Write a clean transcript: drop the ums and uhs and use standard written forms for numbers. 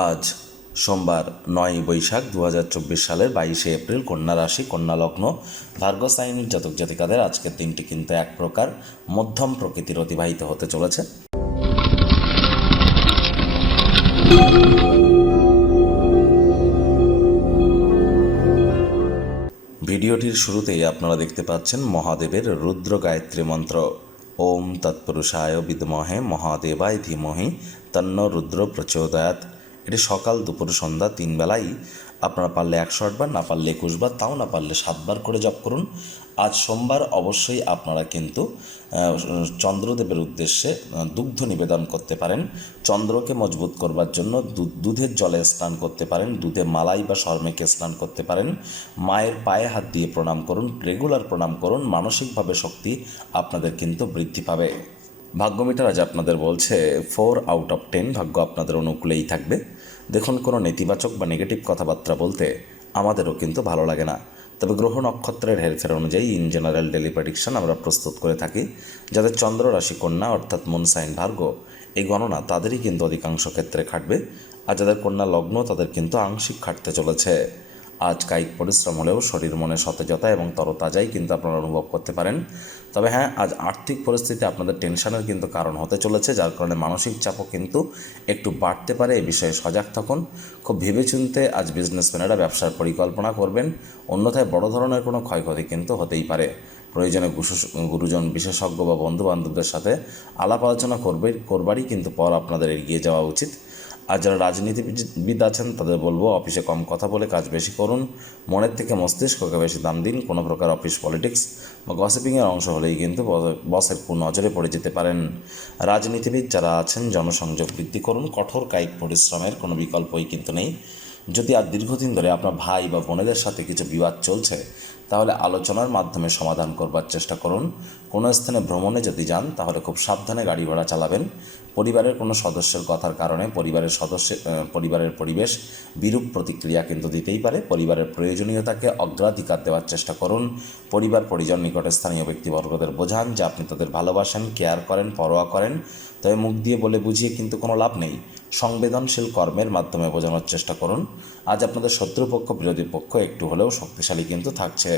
আজ সোমবার 9 বৈশাখ 2024 সালের 22শে এপ্রিল, কন্যা রাশি, কন্যা লগ্ন, ভার্গো সাইনের জাতক জাতিকাদের আজকের দিনটি কিন্তু এক প্রকার মধ্যম প্রকৃতির অতিবাহিত হতে চলেছে। ভিডিওটির শুরুতেই আপনারা দেখতে পাচ্ছেন মহাদেবের রুদ্র গায়ত্রী মন্ত্র। ওম তৎপুরুষায় বিদ্মহে মহাদেবায় ধীমহি তন্ন রুদ্র প্রচোদয়াৎ। এটি সকাল, দুপুর, সন্ধ্যা 3 বেলাই আপনারা পারলে 108 বার, না পারলে 21 বার, তাও না পারলে 7 বার করে জপ করুন। আজ সোমবার অবশ্যই আপনারা কিন্তু চন্দ্রদেবের উদ্দেশ্যে দুগ্ধ নিবেদন করতে পারেন। চন্দ্রকে মজবুত করবার জন্য দুধের জলে স্নান করতে পারেন, দুধে মালাই বা শর্মেকে স্নান করতে পারেন। মায়ের পায়ে হাত দিয়ে প্রণাম করুন, রেগুলার প্রণাম করুন। মানসিকভাবে শক্তি আপনাদের কিন্তু বৃদ্ধি পাবে। ভাগ্যমিটার আজ আপনাদের বলছে 4 আউট অফ 10, ভাগ্য আপনাদের অনুকূলেই থাকবে। দেখুন, কোনো নেতিবাচক বা নেগেটিভ কথাবার্তা বলতে আমাদেরও কিন্তু ভালো লাগে না, তবে গ্রহ নক্ষত্রের হেরফের অনুযায়ী ইন জেনারেল ডেলি প্রেডিকশন আমরা প্রস্তুত করে থাকি। যাদের চন্দ্র রাশি কন্যা অর্থাৎ মুন সাইন ভার্গ, এই গণনা তাদেরই কিন্তু অধিকাংশ ক্ষেত্রে খাটবে। আর যাদের কন্যা লগ্ন তাদের কিন্তু আংশিক খাটতে চলেছে। আজ কায়িক পরিশ্রম হলেও শরীর মনে সতেজতা এবং তরতাজাই কিন্তু আপনারা অনুভব করতে পারেন। তবে হ্যাঁ, আজ আর্থিক পরিস্থিতি আপনাদের টেনশনের কিন্তু কারণ হতে চলেছে, যার কারণে মানসিক চাপও কিন্তু একটু বাড়তে পারে। এই বিষয়ে সজাগ থাকুন। খুব ভেবেচিন্তে আজ বিজনেসম্যানেরা ব্যবসার পরিকল্পনা করবেন, অন্যথায় বড় ধরনের কোনো ক্ষয়ক্ষতি কিন্তু হতেই পারে। প্রয়োজনে গুরুজন, বিশেষজ্ঞ বা বন্ধুবান্ধবদের সাথে আলাপ আলোচনা করবারই কিন্তু পর আপনাদের এগিয়ে যাওয়া উচিত। আর যারা রাজনীতিবিদ আছেন তাদের বলবো অফিসে কম কথা বলে কাজ বেশি করুন, মনের থেকে মস্তিষ্ককে বেশি দাম দিন। কোনো প্রকার অফিস পলিটিক্স বা গসিপিংয়ের অংশ হলেই কিন্তু বসের নজরে পড়ে যেতে পারেন। রাজনীতিবিদ যারা আছেন জনসংযোগ বৃদ্ধি করুন, কঠোর কায়িক পরিশ্রমের কোনো বিকল্পই কিন্তু নেই। যদি আর দীর্ঘদিন ধরে আপনার ভাই বা বোনেদের সাথে কিছু বিবাদ চলছে, তাহলে আলোচনার মাধ্যমে সমাধান করবার চেষ্টা করুন। কোনো স্থানে ভ্রমণে যদি যান তাহলে খুব সাবধানে গাড়ি ঘোড়া চালাবেন। পরিবারের কোনো সদস্যের কথার কারণে পরিবারের পরিবেশ বিরূপ প্রতিক্রিয়া কিন্তু দিতেই পারে। পরিবারের প্রয়োজনীয়তাকে অগ্রাধিকার দেওয়ার চেষ্টা করুন। পরিবার পরিজন নিকটে স্থানীয় ব্যক্তিবর্গদের বোঝান যে আপনি তাদের ভালোবাসেন, কেয়ার করেন, পরোয়া করেন। তবে মুখ দিয়ে বলে বুঝিয়ে কিন্তু কোনো লাভ নেই। সংবেদনশীল কর্মের মাধ্যমে বোঝানোর চেষ্টা করুন। আজ আপনাদের শত্রুপক্ষ, বিরোধী পক্ষ একটু হলেও শক্তিশালী কিন্তু থাকছে।